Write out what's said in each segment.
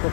cukup.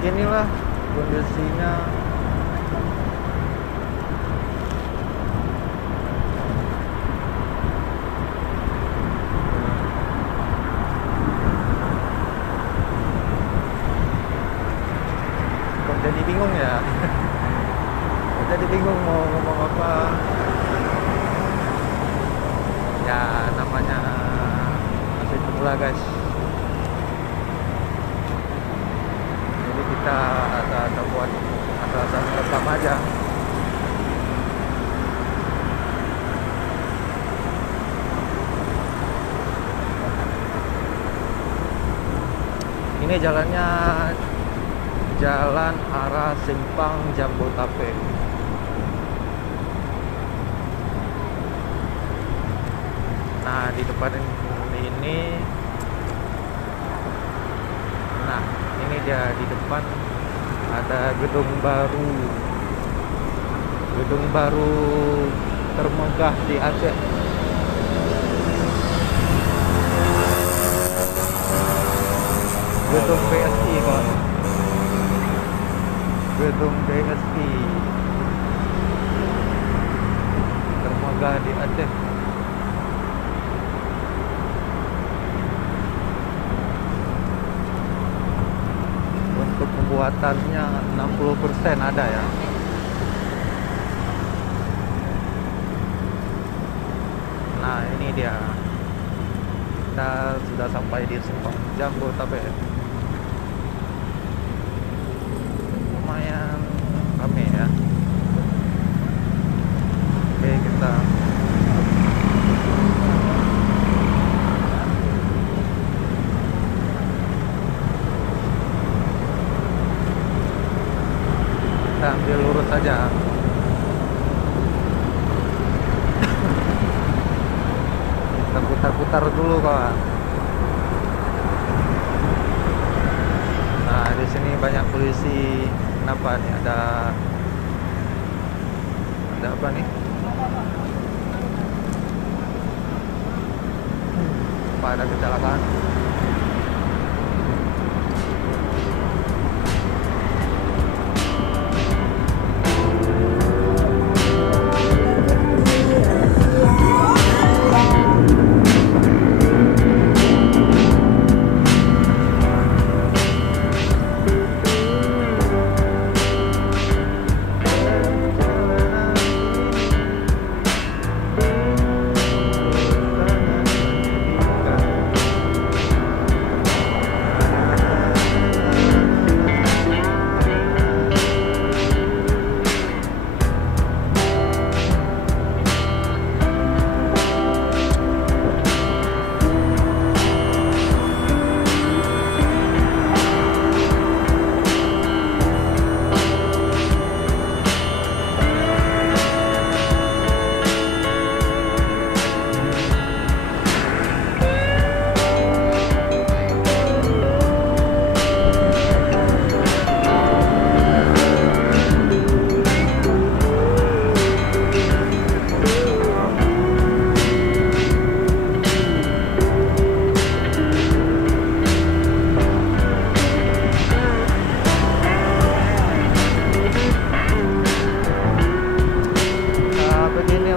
Beginilah kondisinya. Kok jadi bingung ya? Kok jadi bingung mau ngomong apa? Ya namanya masih pemula guys. Kita ada buat asal-asal rekam aja. Ini jalannya jalan arah Simpang Jabotabek. Nah di depan ini, nah ini dia di depan ada gedung baru termegah di Aceh. Gedung BSI kawan. Gedung BSI termegah di Aceh. Untuk pembuatannya 60% ada ya. Nah ini dia, kita sudah sampai di Simpang Jabotabek. Lumayan rame ya. Oke, kita ambil lurus saja. Kita putar-putar dulu kawan. Nah di sini banyak polisi. Kenapa nih? Ada apa nih? Apa ada kecelakaan?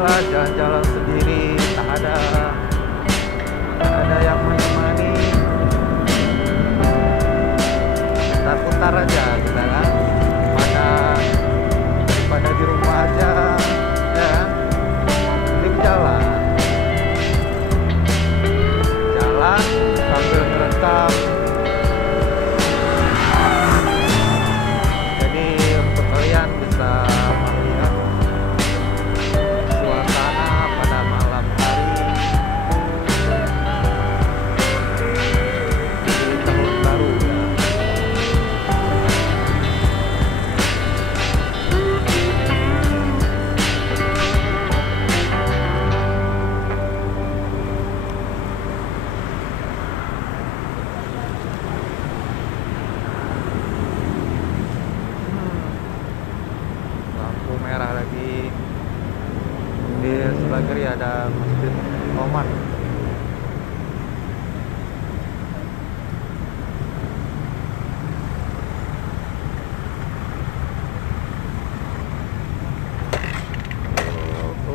adalah jalan-jalan sendiri, tak ada yang menemani, putar-putar aja kita kan, pada di rumah aja ya kan? Mending jalan sambil merekam. Jadi untuk kalian bisa melihat suasana pada malam hari di tahun baru ya. Lampu merah lagi. Di sebelah kiri ada Masjid Oman.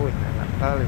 Enak sekali.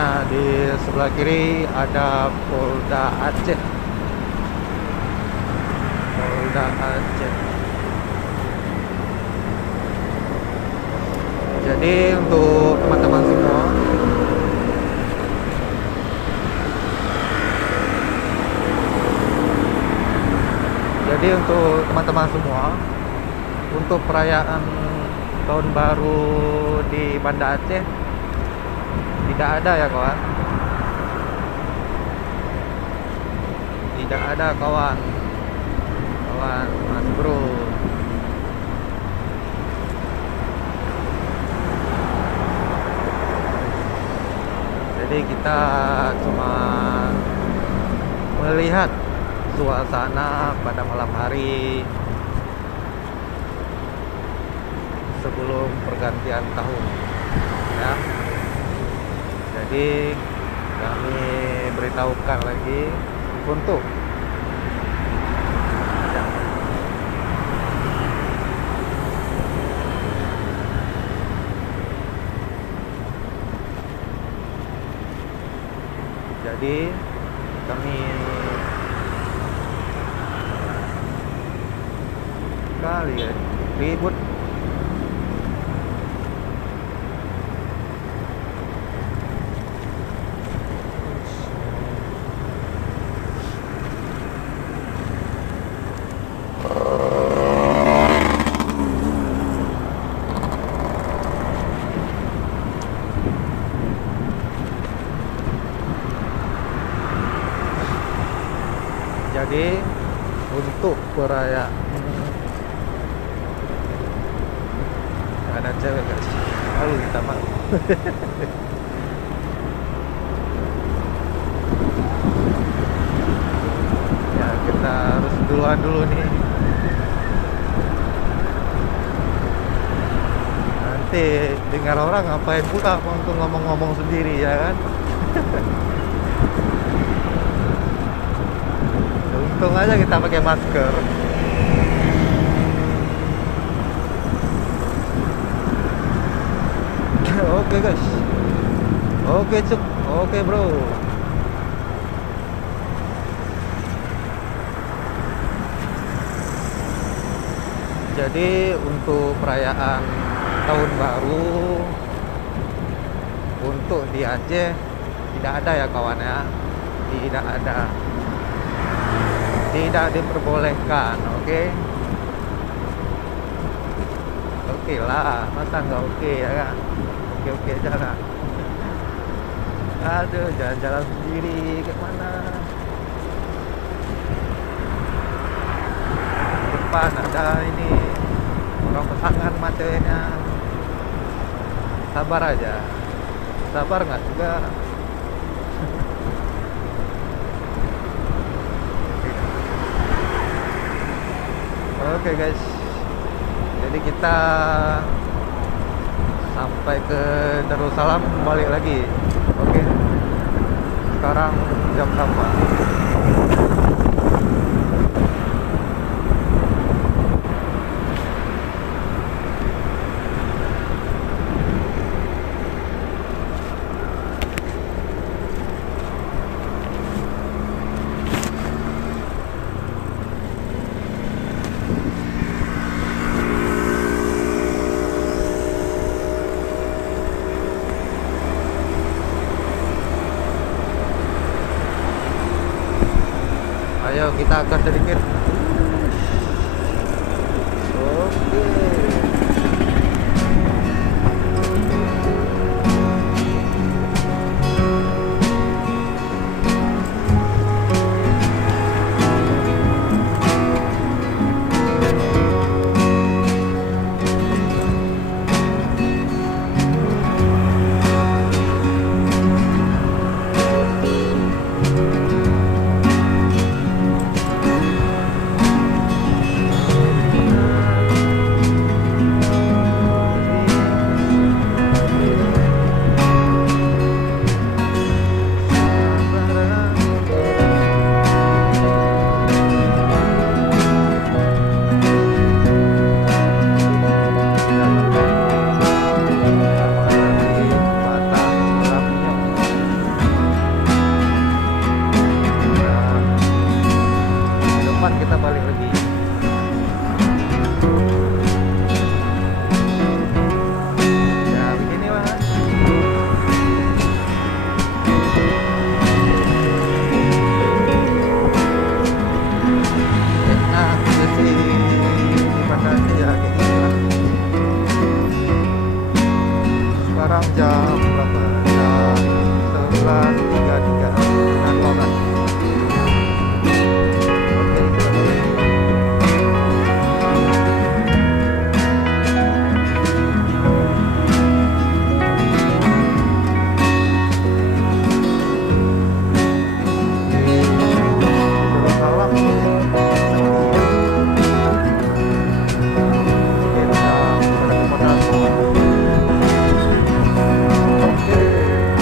Nah, di sebelah kiri ada Polda Aceh. Polda Aceh. Jadi untuk teman-teman semua, untuk perayaan tahun baru di Banda Aceh tidak ada ya kawan. Tidak ada kawan mas bro. Jadi kita cuma melihat suasana pada malam hari sebelum pergantian tahun ya. Jadi kami beritahukan lagi untuk jadi kami kali ya ribut. Jadi untuk perayaan ada cewek guys, lalu kita malu. Ya kita harus duluan dulu nih, nanti dengar orang ngapain pula untuk ngomong-ngomong sendiri ya kan. Untung aja kita pakai masker. Oke guys, oke cuk, oke bro. Jadi untuk perayaan tahun baru untuk di Aceh tidak ada ya kawan ya, tidak ada. Tidak diperbolehkan, oke? Oke lah, masa nggak oke ya kan? Oke aja lah. Aduh, jalan-jalan sendiri kemana? Depan ada ini orang pasangan macetnya. Sabar aja, sabar nggak juga. Oke guys, jadi kita sampai ke Darussalam balik lagi. Oke, sekarang jam berapa? Ayo kita akan sedikit. Oke. 233 dengan Logan. Oke, kita mulai. Salam setia. Kita berakomodasi. Oke, kita lanjutkan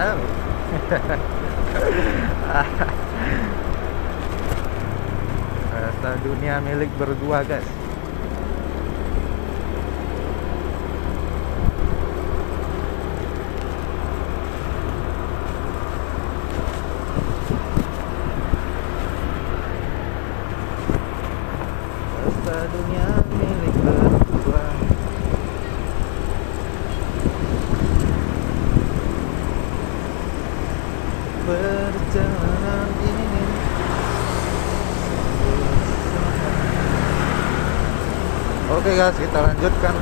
alih-alih. Oh. Rasa dunia milik berdua, guys. Rasa dunia milik berdua. Perjalanan ini oke guys, kita lanjutkan.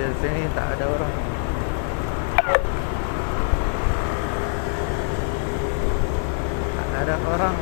Di sini tak ada orang. Tak ada orang.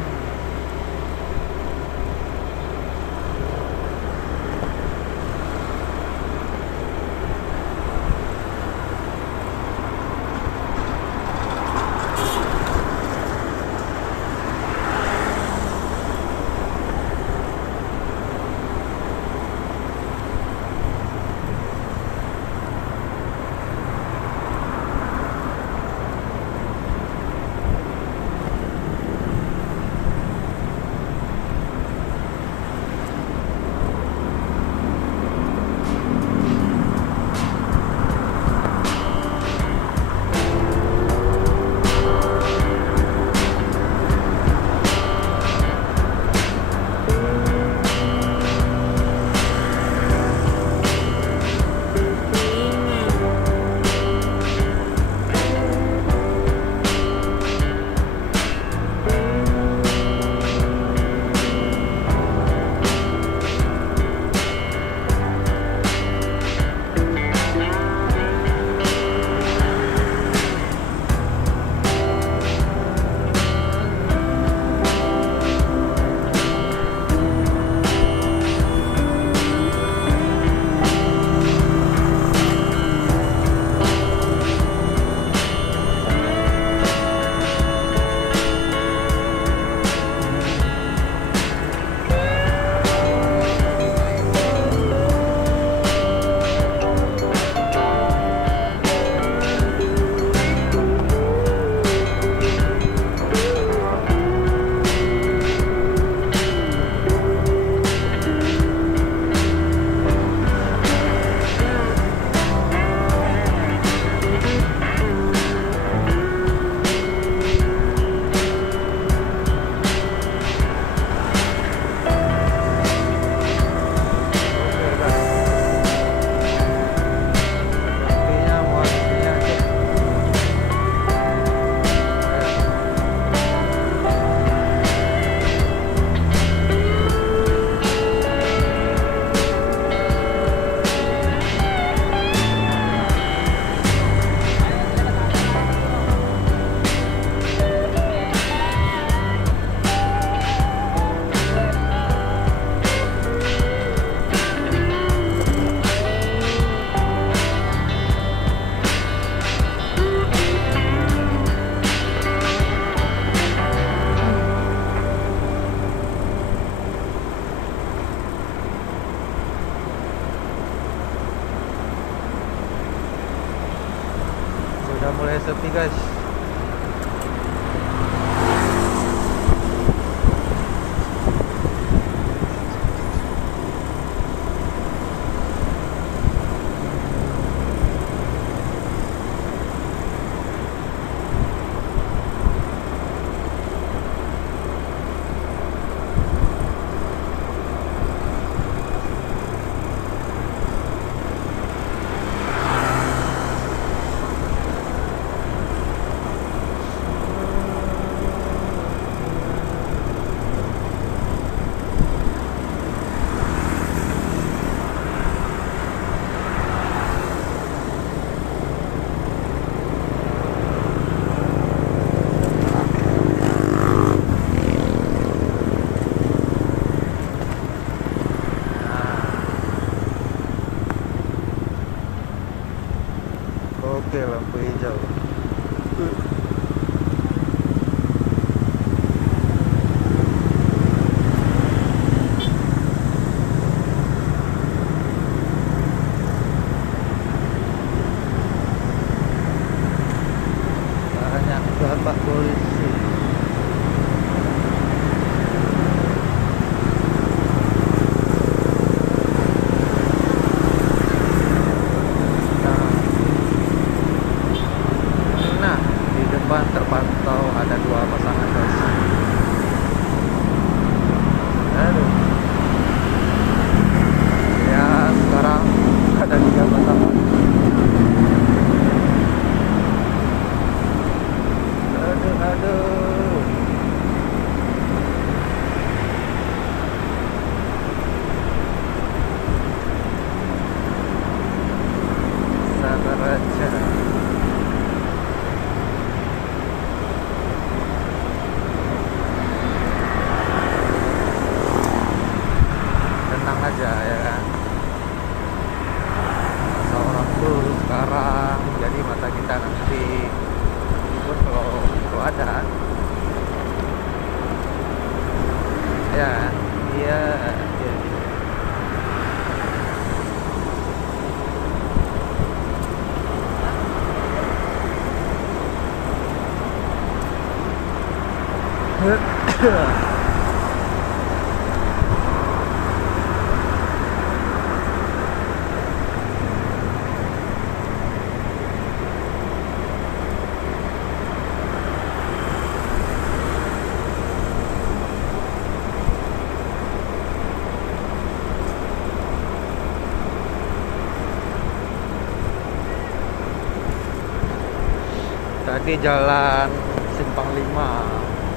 udah mulai sepi guys. Oke, lampu hijau. Banyak bapak polisi. Nah, di depan terpantau ada dua pasangan guys. Aduh. Ya, sekarang ada tiga pasangan. Aduh. Sabar aja. Tenang aja ya kan. Seorang dulu sekarang, jadi mata kita nanti pun kalau ada ya, iya, iya. Tadi jalan Simpang 5,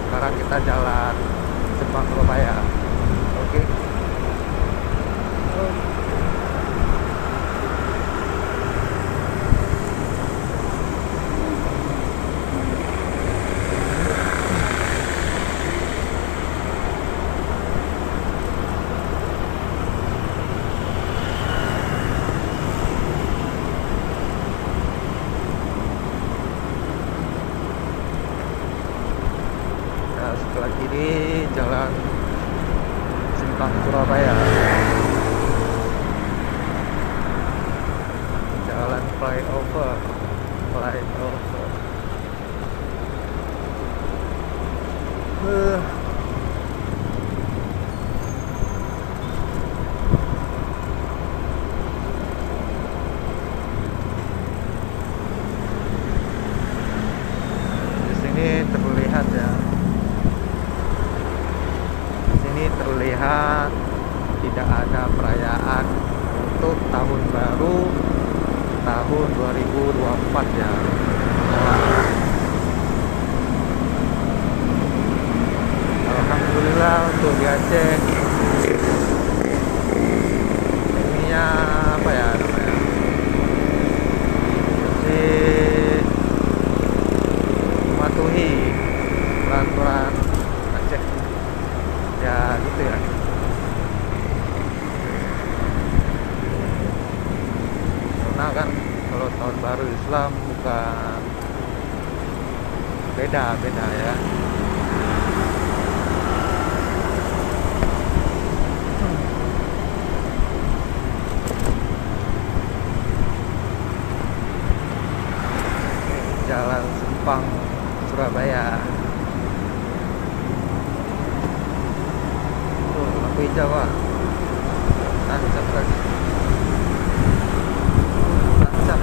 sekarang kita jalan Simpang Surabaya. Oke. Nah, setelah kiri jalan Simpang Surabaya, jalan flyover. Di sini terlihat ya. Di sini terlihat tidak ada perayaan untuk tahun baru tahun 2024 ya. Alhamdulillah untuk di Aceh ininya apa ya namanya, masih mematuhi peraturan Aceh ya gitu ya. Karena kan kalau tahun baru Islam bukan beda ya. Jawa. Tancap lagi. Tancap.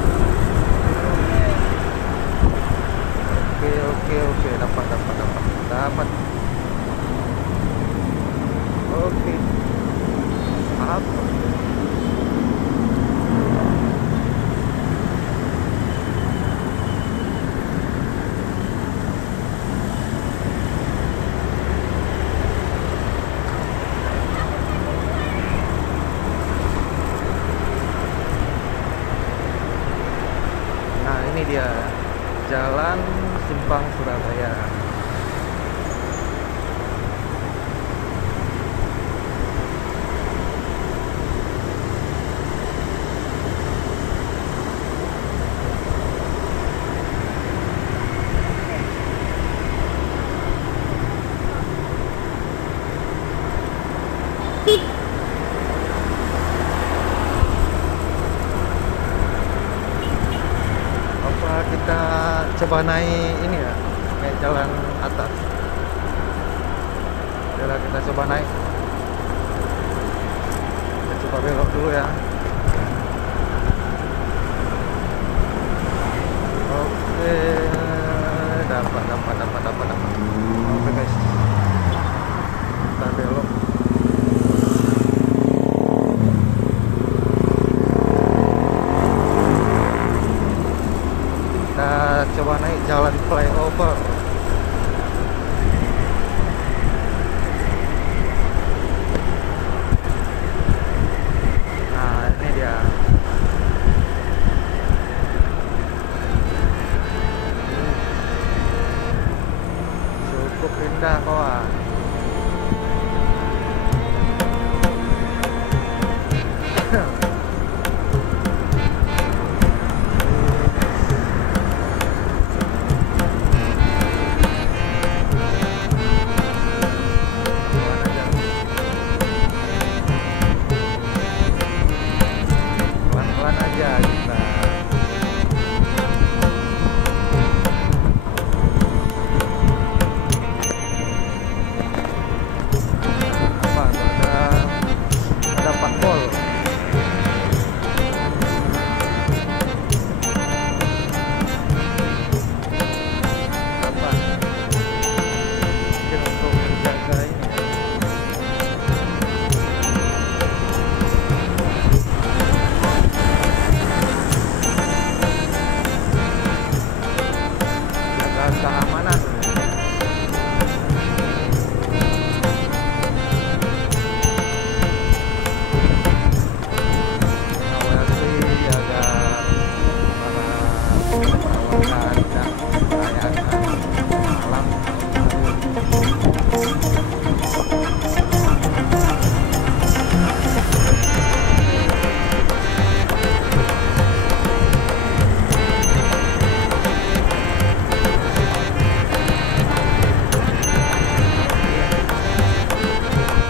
Oke, dapat. Oke. Apa? Nah, ini dia Jalan Simpang Surabaya. Apa kita coba naik ini ya, kayak jalan atas. Yalah, kita coba naik. Kita coba belok dulu ya. Oke, dapat. Oke guys, kita belok. Kita coba naik jalan flyover. Nah, ini dia. Cukup indah kawan. Pelan-pelan aja kita. Apa tuh, ada Pak Pol. Apa? Mungkin untuk menjaga ini. Jaga keamanan. Awasi jaga para perawatan dan perayaan alam.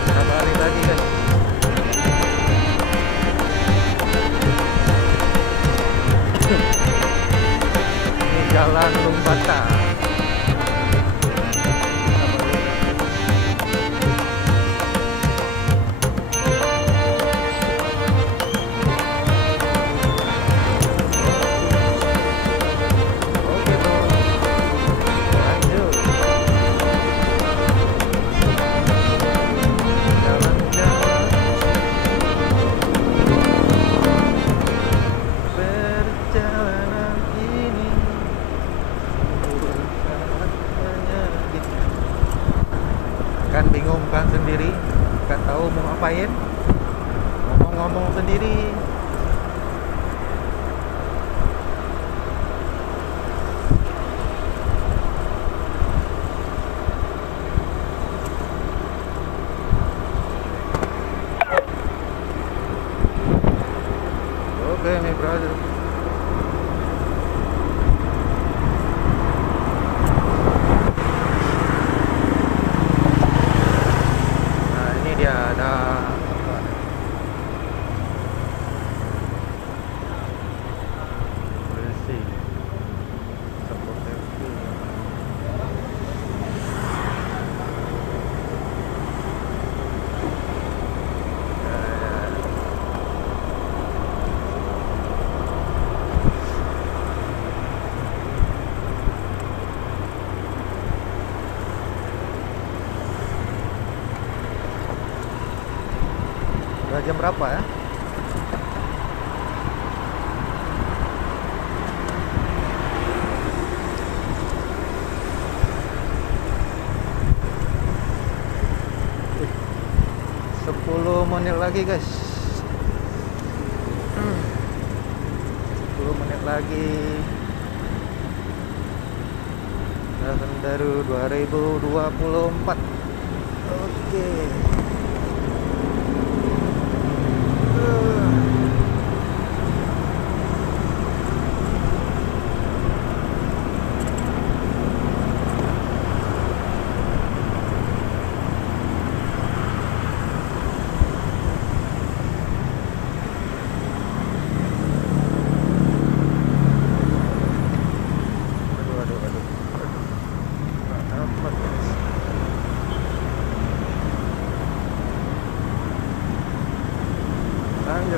Kita balik lagi guys. Ini jalan Lumbata. Oke bro, lanjut. Jalan-jalan perjalanan ini bukan hanya gitu. Kan bingung kan sendiri, kan tahu mau ngapain, ngomong-ngomong sendiri. Oke, my brother. Nah, ini dia ada apa? Polisi. Satpol PP. jam berapa ya? Wih, 10 menit lagi guys. 10 menit lagi. Tahun baru 2024. Oke. Aduh. Nggak dapat, guys. Lanjut.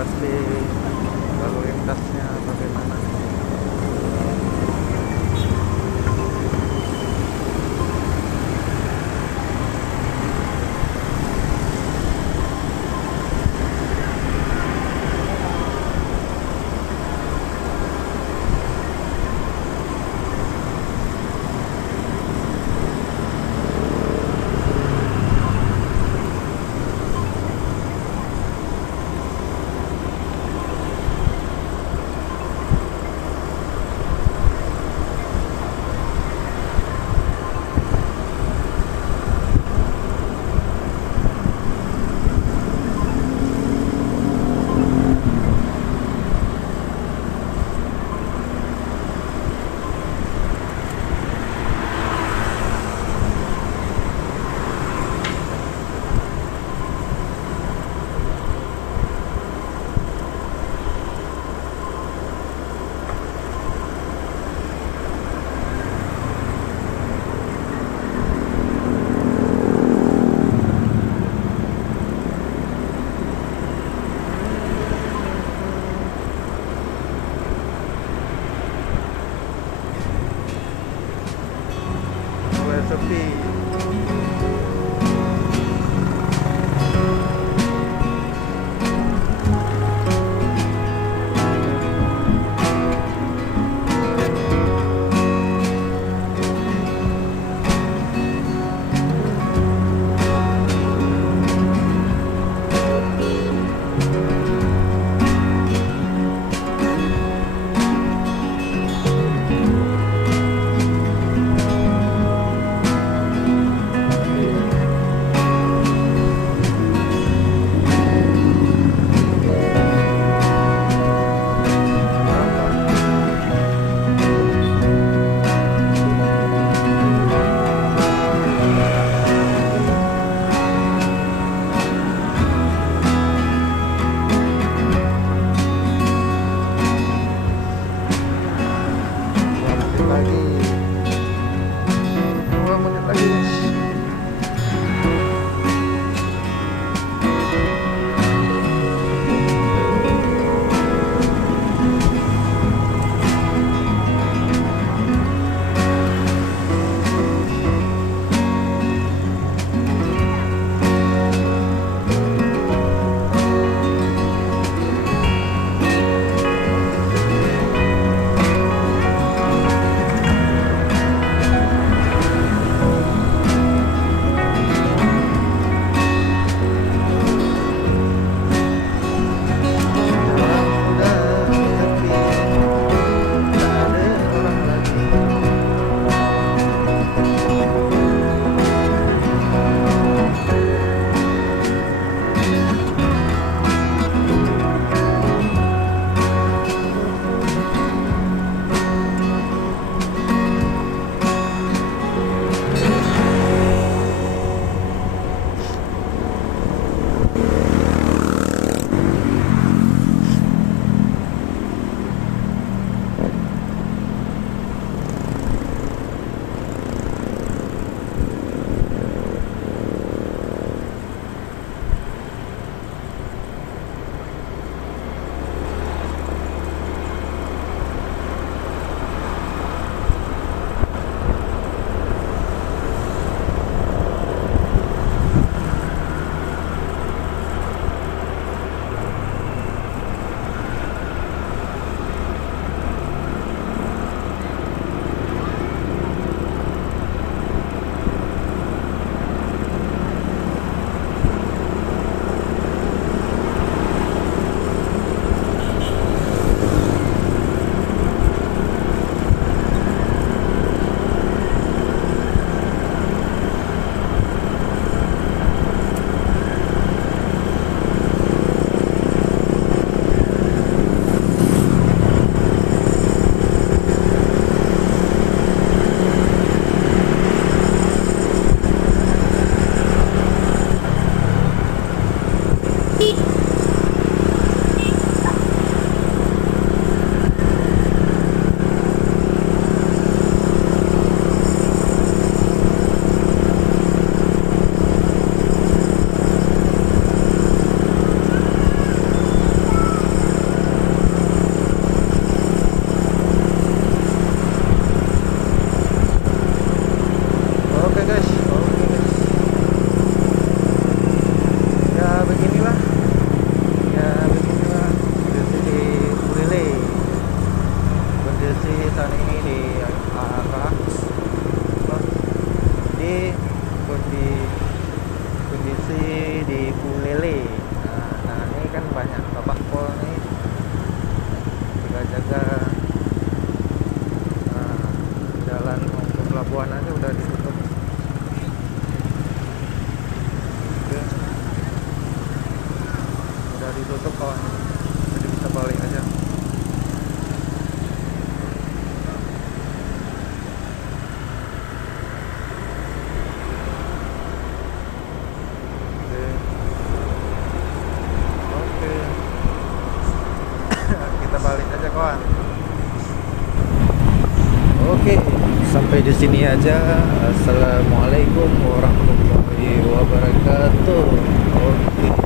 sirkulasi lalu lintasnya bagaimana. Mulai sepi. Lagi 2 menit lagi, guys. ditutup kawan, jadi kita balik aja. Oke. Kita balik aja kawan. Oke, sampai di sini aja. Assalamualaikum warahmatullahi wabarakatuh. Oke.